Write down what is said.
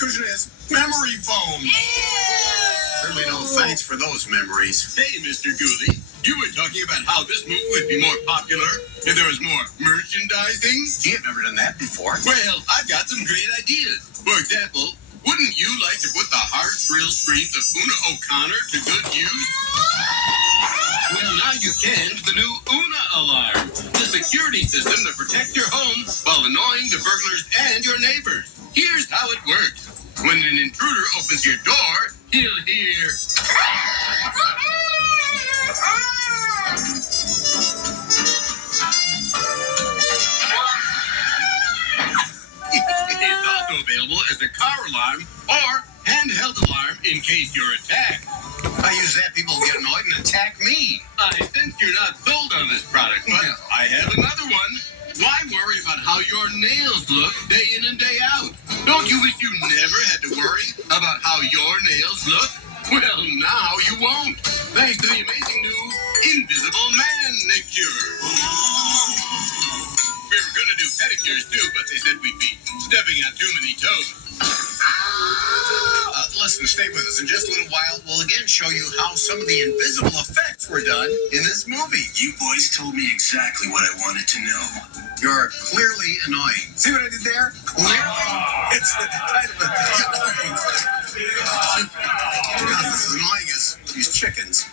cushion has memory foam. Certainly no thanks for those memories. Hey, Mr. Goolie, you were talking about how this movie would be more popular if there was more merchandising. Gee, I've never done that before. Well, I've got some great ideas. For example, wouldn't you like to put the heart thrill screams of Una O'Connor to good use? Well, now you can with the new Una Alarm, the security system that protects your home while annoying the burglars and your neighbors. Here's how it works. When an intruder opens your door, he'll hear... It's also available as a car alarm or handheld alarm in case you're attacked. I use that, people get annoyed and attack me. I sense you're not sold on this product, but No. I have another one. Why worry about how your nails look day in and day out? Don't you wish you never had to worry about how your nails look? Well, now you won't, thanks to the amazing new Invisible Manicure. We were going to do pedicures too, but they said we'd be stepping on too many toes. Listen, stay with us. In just a little while, we'll again show you how some of the invisible effects were done in this movie. You boys told me exactly what I wanted to know. You're clearly annoying. See what I did there? Clearly? It's kind of a... Not as annoying as these chickens.